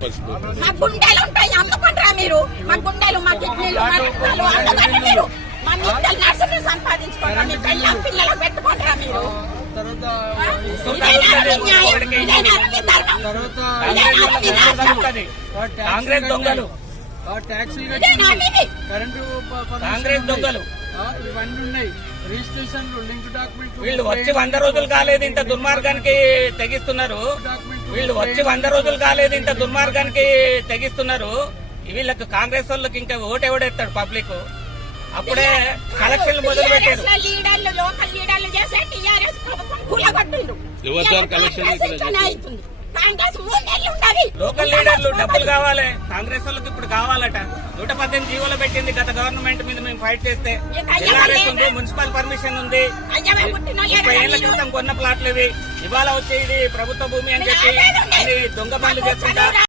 మా గుండెలు ఉంటాయి, అమ్ముకుంటారా మీరు? మా గుండెలు, మా కిడ్నీలు, మా రక్తాలు అమ్మకండి మీరు. మా మిగతాలు నర్సులు సంపాదించుకుంటారా? మీ పిల్లలకు పెట్టుకుంటారా మీరు? కాంగ్రెస్ దొంగలు, కాంగ్రెస్ దొంగలు ఇవన్నీ ఉన్నాయి. రిజిస్ట్రేషన్లు, లింక్ డాక్యుమెంట్. వీళ్ళు వచ్చి 100 రోజులు కాలేదు, ఇంత దుర్మార్గానికి తెగిస్తున్నారు. వీళ్ళు వచ్చి 100 రోజులు కాలేదు, ఇంత దుర్మార్గానికి తెగిస్తున్నారు. వీళ్ళకి కాంగ్రెస్ వాళ్ళకి ఇంకా ఓటు ఎవడెత్తాడు పబ్లిక్? అప్పుడే కలెక్షన్లు మొదలు పెట్టారు. లీడర్లు, లోకల్ లీడర్లు చేసే టీఆర్ఎస్ ప్రభుత్వం కూలగొట్టిండు. లోకల్ లీడర్లు డబ్బులు కావాలి, కాంగ్రెస్ వాళ్ళకి ఇప్పుడు కావాలట. 118 జీవోలు పెట్టింది గత గవర్నమెంట్ మీద మేము ఫైట్ చేస్తే. ఎల్ఆర్ఎస్ ఉంది, మున్సిపల్ పర్మిషన్ ఉంది. 30 ఏళ్ల క్రితం కొన్న ప్లాట్లు ఇవి. ఇవాళ వచ్చి ఇది ప్రభుత్వ భూమి అని చెప్పి దొంగ పనులు చేస్తుంటారు.